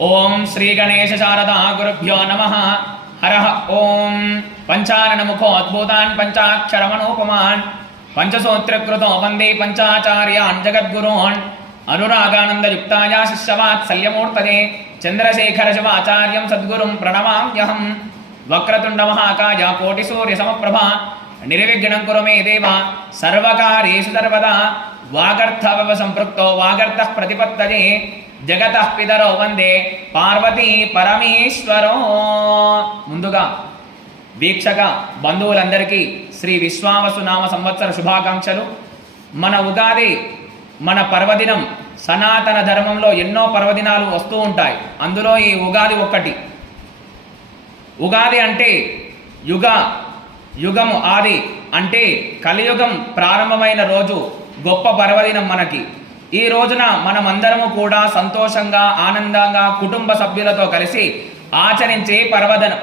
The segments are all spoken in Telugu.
ओं श्री गणेश शारदा गुरुभ्यो नमः। हरः ओं पंचाननमुखोद्भूतान् पंचाक्षरमनोपमान् पंचसूत्रकृतो वंदे पंचाचार्यान् जगद्गुरून् अनुरागानन्दयुक्ताय शिष्यवात्सल्यमूर्तये चंद्रशेखर शिवाचार्यं सद्गुरुं प्रणमाम्यहम्। वक्रतुण्डमहाकाय कोटिसूर्यसमप्रभा निर्विघ्नं कुरु मे देव सर्वकार्येषु सर्वदा। वागर्थव संपृक्तो वागर्थः प्रतिपत्तये जगतः पितरो वंदे पार्वती परमेश्वरो। ముందుగా వీక్షక బంధువులందరికీ శ్రీ విశ్వావసునామ సంవత్సర శుభాకాంక్షలు। మన ఉగాది మన పర్వదినం సనాతన ధర్మంలో ఎన్నో పర్వదినాలు వస్తూ ఉంటాయి, అందులో ఈ ఉగాది ఒక్కటి। ఉగాది అంటే యుగము ఆది అంటే కలియుగం ప్రారంభమైన రోజు, గొప్ప పర్వదినం మనకి। ఈ రోజున మనమందరము కూడా సంతోషంగా ఆనందంగా కుటుంబ సభ్యులతో కలిసి ఆచరించే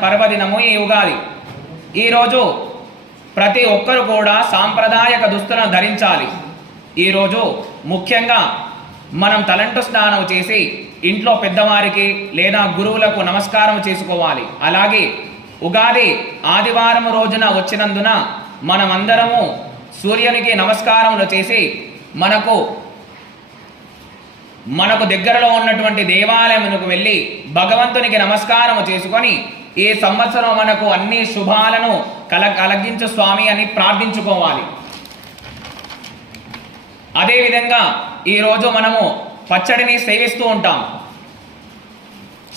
పర్వదినము ఈ ఉగాది। ఈరోజు ప్రతి ఒక్కరు కూడా సాంప్రదాయక దుస్తులను ధరించాలి। ఈరోజు ముఖ్యంగా మనం తలంటు స్నానం చేసి ఇంట్లో పెద్దవారికి లేదా గురువులకు నమస్కారం చేసుకోవాలి। అలాగే ఉగాది ఆదివారం రోజున వచ్చినందున మనమందరము సూర్యునికి నమస్కారములు చేసి మనకు దగ్గరలో ఉన్నటువంటి దేవాలయమునకు వెళ్ళి భగవంతునికి నమస్కారం చేసుకొని ఈ సంవత్సరం మనకు అన్ని శుభాలను కలిగించు స్వామి అని ప్రార్థించుకోవాలి। అదేవిధంగా ఈరోజు మనము పచ్చడిని సేవిస్తూ ఉంటాం।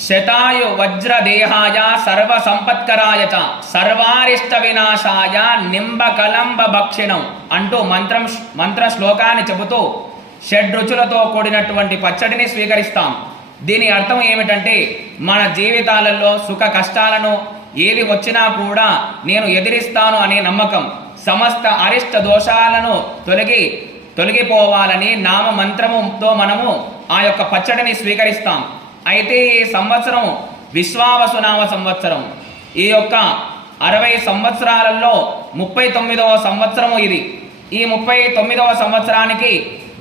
శతాయు వజ్ర దేహాయ సర్వ సంపత్కరాయ చ సర్వారిష్ట వినాశాయ నింబ కలంబ భక్షిణం అంటూ మంత్ర శ్లోకాన్ని చెబుతూ షడ్రుచులతో కూడినటువంటి పచ్చడిని స్వీకరిస్తాం। దీని అర్థం ఏమిటంటే మన జీవితాలలో సుఖ కష్టాలను ఏది వచ్చినా కూడా నేను ఎదిరిస్తాను అనే నమ్మకం, సమస్త అరిష్ట దోషాలను తొలగిపోవాలని నామ మంత్రముతో మనము ఆ యొక్క పచ్చడిని స్వీకరిస్తాం। అయితే ఈ సంవత్సరం విశ్వావసునామ సంవత్సరం, ఈ యొక్క 60 సంవత్సరాలలో 39వ సంవత్సరము ఇది। ఈ 39వ సంవత్సరానికి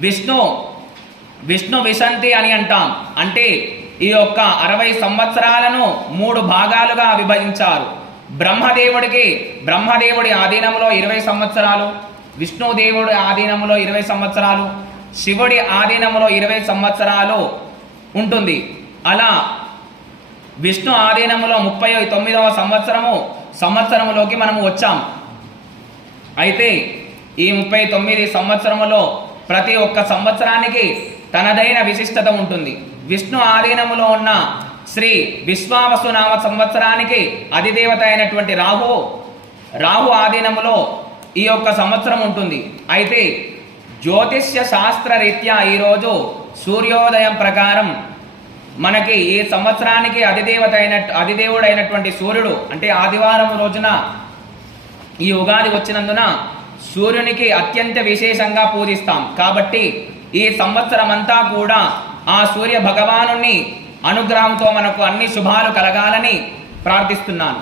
విష్ణు విశంతి అని అంటాం। అంటే ఈ యొక్క 60 సంవత్సరాలను 3 భాగాలుగా విభజించారు। బ్రహ్మదేవుడి ఆధీనంలో 20 సంవత్సరాలు, విష్ణుదేవుడి ఆధీనంలో 20 సంవత్సరాలు, శివుడి ఆధీనంలో 20 సంవత్సరాలు ఉంటుంది। అలా విష్ణు ఆధీనంలో 39వ సంవత్సరములోకి మనము వచ్చాం। అయితే ఈ 39 సంవత్సరములో ప్రతి ఒక్క సంవత్సరానికి తనదైన విశిష్టత ఉంటుంది। విష్ణు ఆధీనములో ఉన్న శ్రీ విశ్వావసునామ సంవత్సరానికి అధిదేవత అయినటువంటి రాహు ఆధీనములో ఈ యొక్క సంవత్సరం ఉంటుంది। అయితే జ్యోతిష్య శాస్త్ర రీత్యా ఈరోజు సూర్యోదయం ప్రకారం మనకి ఈ సంవత్సరానికి అధిదేవుడైనటువంటి సూర్యుడు అంటే ఆదివారం రోజున ఈ ఉగాది వచ్చినందున సూర్యునికి అత్యంత విశేషంగా పూజిస్తాం। కాబట్టి ఈ సంవత్సరం అంతా కూడా ఆ సూర్య భగవానుని అనుగ్రహంతో మనకు అన్ని శుభాలు కలగాలని ప్రార్థిస్తున్నాను।